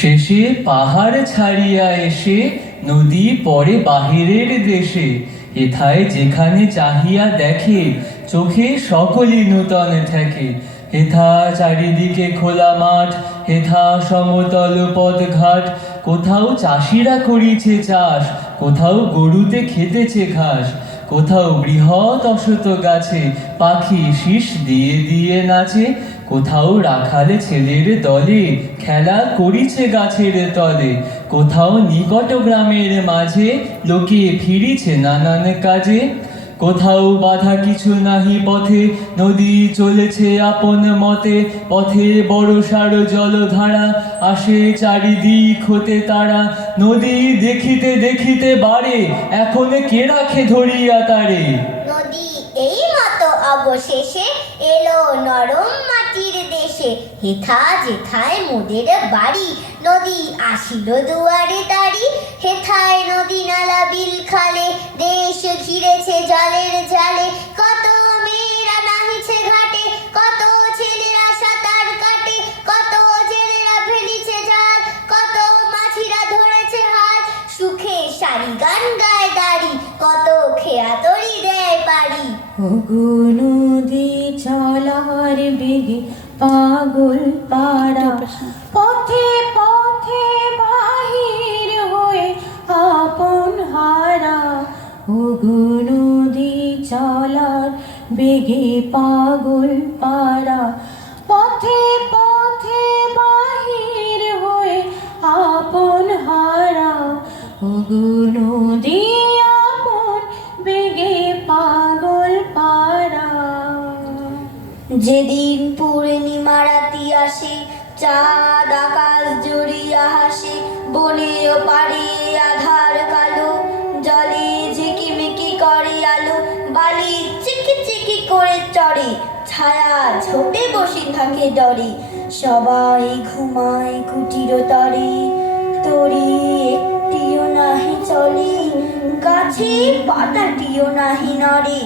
শেষে পাহাড় ছাড়িয়া এসে নদী পড়ে বাহিরের দেশে। এথায় যেখানে চাহিয়া দেখে চোখে সকলই নূতন ঠেকে। হেথা চারিদিকে খোলা মাঠ, হেথা সমতল পথঘাট। কোথাও চাষিরা করিছে চাষ, কোথাও গরুতে খেতেছে ঘাস। কোথাও বৃহৎ অশ্বত্থ গাছে পাখি শীষ দিয়ে দিয়ে নাচে। কোথাও রাখালে ছেলের দলে খেলা করিছে গাছের তলে। কোথাও নিকট গ্রামের মাঝে লোকে ফিরিছে নানান কাজে। কোথাও বাধা কিছু নাহি পথে, নদী চলেছে আপন মতে। পথে বড়সার জলধারা, আসে চারিদিক হতে তারা। নদী দেখিতে দেখিতে বাড়ে, এখন কে রাখে ধরিয়া তারে। নদী এই মতো অবশেষে এলো নরম মাটির দেশে। হেথা যেথায় মোদের বাড়ি, নদী আসিল দুয়ারে তারি। হেথায় নদী নালা বিল খালে, দেশ ঘিরেছে জলের জালে। কত মেয়েরা নাহিছে ঘাটে, কত ছেলেরা সাঁতার কাটে। কত জেলেরা ফেলিছে জাল, কত মাঝিরা ধরেছে হাল। সুখে সারি গান গায় দাড়ি, কত খেয়া তরি দেয় পারি। ওগো নদী চলার বেগে পাগল পাড়া, পথে পথে বাহির হয়ে আপন হারা। ওগো নদী চলার বেগে পাগল পাড়া, পথে পথে বাহির হয়ে আপন হারা। ওগো নদী আপন বেগে পাগল পাড়া। যেদিন পূর্ণিমা রাতি আসে, চাঁদ আকাশ জড়িয়া হাসে। বনে ও পারে আধার কালো, জলে ঝিকিমিকি করে আলো। বালি চিকি চিকি করে চড়ে, ছায়া ঝোপে বসে থাকে ডরে। সবাই ঘুমায় কুটির তরে, তরি একটিও নাহি চলে। গাছে পাতাটিও নাহি নড়ে,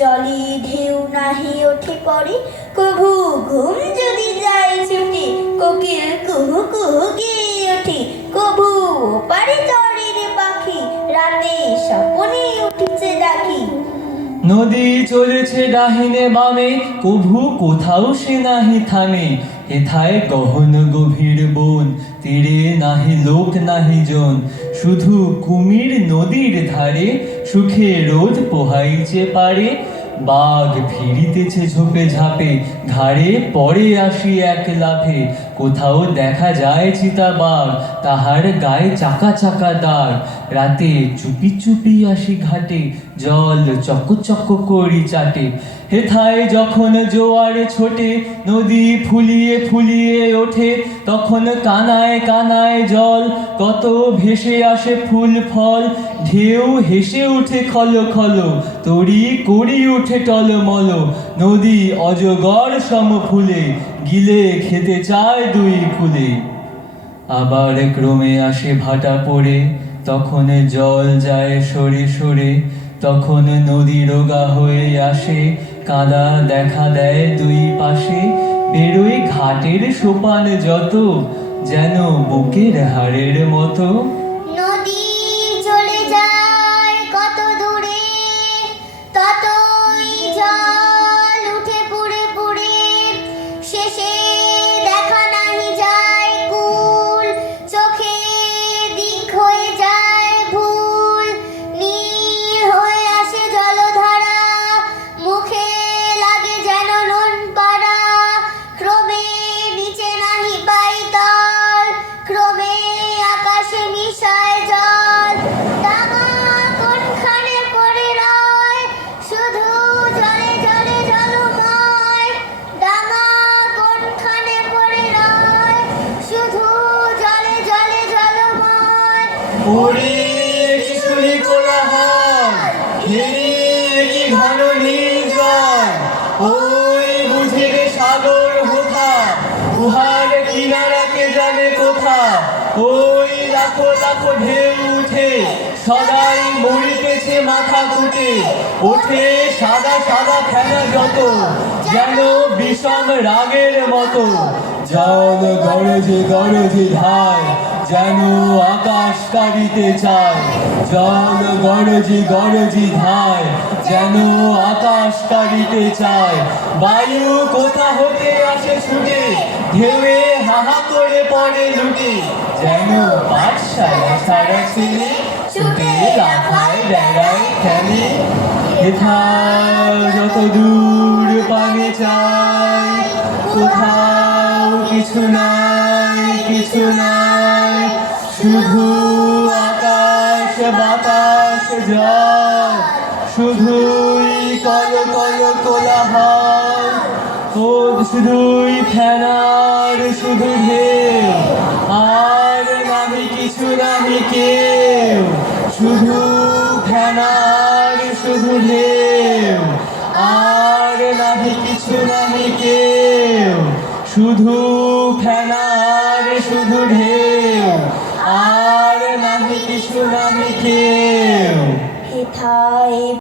জলে ঢেউ নাহি ওঠে পড়ে। কভু ঘুম যদি যায় ছুটে, কোকিল কুহু কুহু গেয়ে ওঠে। কভু ওপারে চড়ে রে পাখি, রাতে স্বপনে উঠিছে ডাকি। নদী চলেছে ডাহিনে বামে, কভু কোথাও সে নাহি থামে। হেথায় গহন গভীর বন, তীরে নাহি লোক নাহি জন। শুধু কুমির নদীর ধারে, সুখে রোদ পোহাইছে পারে। বাঘ ফিরিতেছে ঝোপে ঝাপে, ঘাড়ে পড়ে আসি এক লাফে। কোথাও দেখা যায় চিতাবাঘ, তাহার গায়ে চাকা চাকা দাগ। রাতে চুপি চুপি আসি ঘাটে, জল চক চক করি চাটে। হেথায় যখন জোয়ার ছোটে, নদী ফুলিয়ে ফুলিয়ে ওঠে। তখন কানায় কানায় জল, কত ভেসে আসে ফুল ফল। ঢেউ হেসে উঠে খল খল, তরি করি উঠে টলমল। নদী অজগর সম ফুলে, গিলে খেতে চায় দুই কুলে। আবার ক্রমে আসে ভাটা পড়ে, তখন জল যায় সরে সরে। তখন নদী রোগা হয়ে আসে, কাদা দেখা দেয় দুই পাশে। বেরোয় ঘাটের সোপান যত, যেন বুকের হাড়ের মতো। নদী চলে যায় কত দূরে, ততই জল উঠে পুড়ে পুড়ে। শেষে দেখা নাহি যায় কুল, চোখে দিক হয়ে যায় ভুল। নীল হয়ে আসে জলধারা, মুখে লাগে যেন নুন পাড়া। ক্রমে নিচে নাহি পাই তল, ক্রমে আকাশে মিশায় জল। ডাঙা কোনখানে পড়ে রয়, শুধু জলে জলে জলময়। ডাঙা কোনখানে পড়ে রয়, শুধু জলে জলে জলময়। ওরে কি শুনি কোলাহল, হেরি কি ঘন নির্জন। ওই বুঝি রে সাগর হোথা, উহার কিনারা কে জানে কোথা। ওই লাখো লাখো ঢেউ উঠে, সদাই মরিতেছে মাথা কুটে। ওঠে সাদা সাদা ফেনা যত, যেন বিষম রাগের মতো। জল গরজে গরজে ধায় যেন আকাশ কাঁদিতে চায় জল গরজে গরজে ধায় যেন আকাশ কাঁদিতে চায় বায়ু কোথা হতে আসে ছুটে ঢেউয়ে হাহা করে পড়ে লুটে যেন পাঠশালা ছাড়া ছেলে ছুটে লাফায় বেড়ায় খেলে কোথাও যত দূর পানে চায় কোথাও কিছু নাই শুধু আকাশ বাতাস জল শুধুই কল কল কোলাহল ও শুধুই ফেনার শুধু ঢেউ আর নাহি কিছু নাহি কেউ শুধু ফেনার শুধু ঢেউ আর নাহি কিছু নাহি কেউ শুধু ফেনার শুধু ঢেউ আর নাহি কিছু নাহি কেউ হেথায়